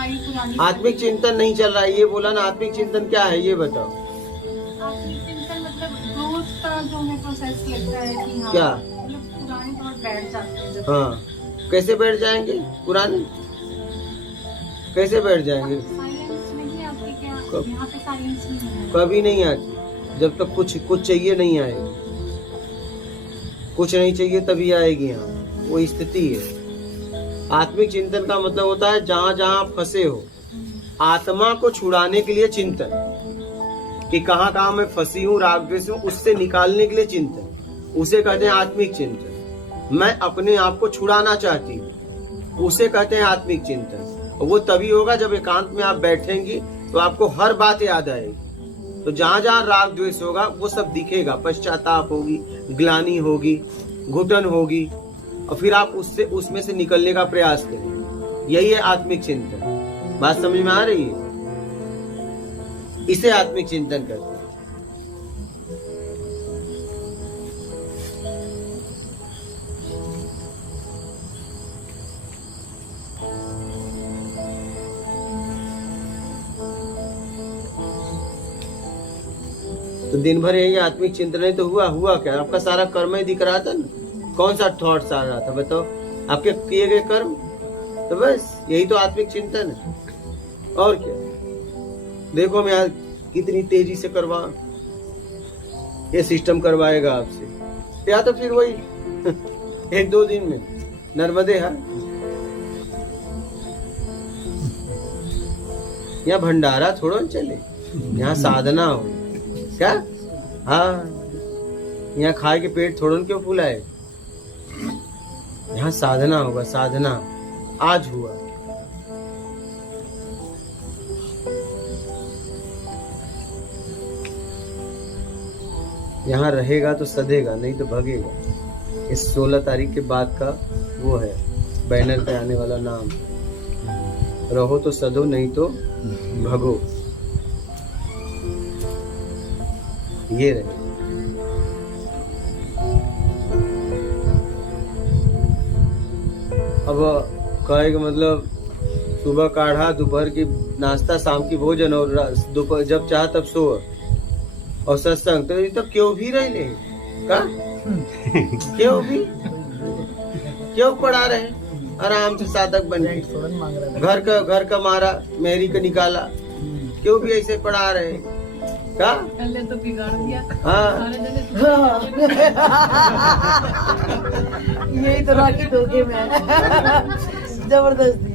हमारी पुरानी आत्मिक चिंतन नहीं चल रहा है, ये बोला ना। आत्मिक चिंतन क्या है ये बताओ। आत्मिक चिंतन मतलब रोज का जो हमें प्रोसेस लगता है कि हाँ, क्या? मतलब पुराने थॉट बैठ जाते हैं जब हाँ, कैसे बैठ जाएंगे पुराने? कैसे बैठ जाएंगे? साइलेंस नहीं आती क्या? कब? यहाँ पे साइलेंस नहीं है। कभी नहीं आती। जब तक कुछ चाहिए नहीं आएगी। कुछ नहीं चाहिए तभी आएगी यहाँ, वो स्थिति है। आत्मिक चिंतन का मतलब होता है जहां जहां आप फंसे हो, आत्मा को छुड़ाने के लिए चिंतन, कि कहां कहां मैं फंसी हूँ, राग द्वेष हूँ, उससे निकालने के लिए चिंतन, उसे कहते हैं आत्मिक चिंतन। मैं अपने आप को छुड़ाना चाहती हूँ, उसे कहते हैं आत्मिक चिंतन। वो तभी होगा जब एकांत में आप बैठेंगी तो आपको हर बात याद आएगी। तो जहां जहां राग द्वेष होगा वो सब दिखेगा, पश्चाताप होगी, ग्लानि होगी, घुटन होगी, और फिर आप उसमें से निकलने का प्रयास करेंगे। यही है आत्मिक चिंतन। बात समझ में आ रही है? इसे आत्मिक चिंतन कहते हैं। तो दिन भर यही आत्मिक चिंतन नहीं तो हुआ क्या? आपका सारा कर्म ही दिख रहा था ना। कौन सा थॉट्स आ रहा था बताओ? आपके किए गए कर्म। तो बस यही तो आत्मिक चिंतन है, और क्या। देखो मैं आज कितनी तेजी से ये सिस्टम करवाएगा आपसे, या तो फिर वही 1-2 दिन में नर्मदे है। यहाँ भंडारा थोड़ा चले, यहाँ साधना हो क्या? हाँ, यहाँ खाए के पेट थोड़ा क्यों फुलाए? यहाँ साधना होगा, साधना आज हुआ। यहाँ रहेगा तो सधेगा, नहीं तो भगेगा। इस 16 तारीख के बाद का वो है बैनर पे आने वाला नाम। रहो तो सधो, नहीं तो भगो। ये रहे। अब कहे का मतलब सुबह काढ़ा, दोपहर की नाश्ता, शाम की भोजन, और दोपहर जब चाह तब सो, और सत्संग। तो ये तो क्यों भी रहे ले का? क्यों पढ़ा रहे? आराम से साधक बन गए, घर का मारा, मेहरी का निकाला, क्यों भी ऐसे पढ़ा रहे का? पहले तो बिगाड़ दिया। हाँ, यही तो राखी धोखे में जबरदस्ती।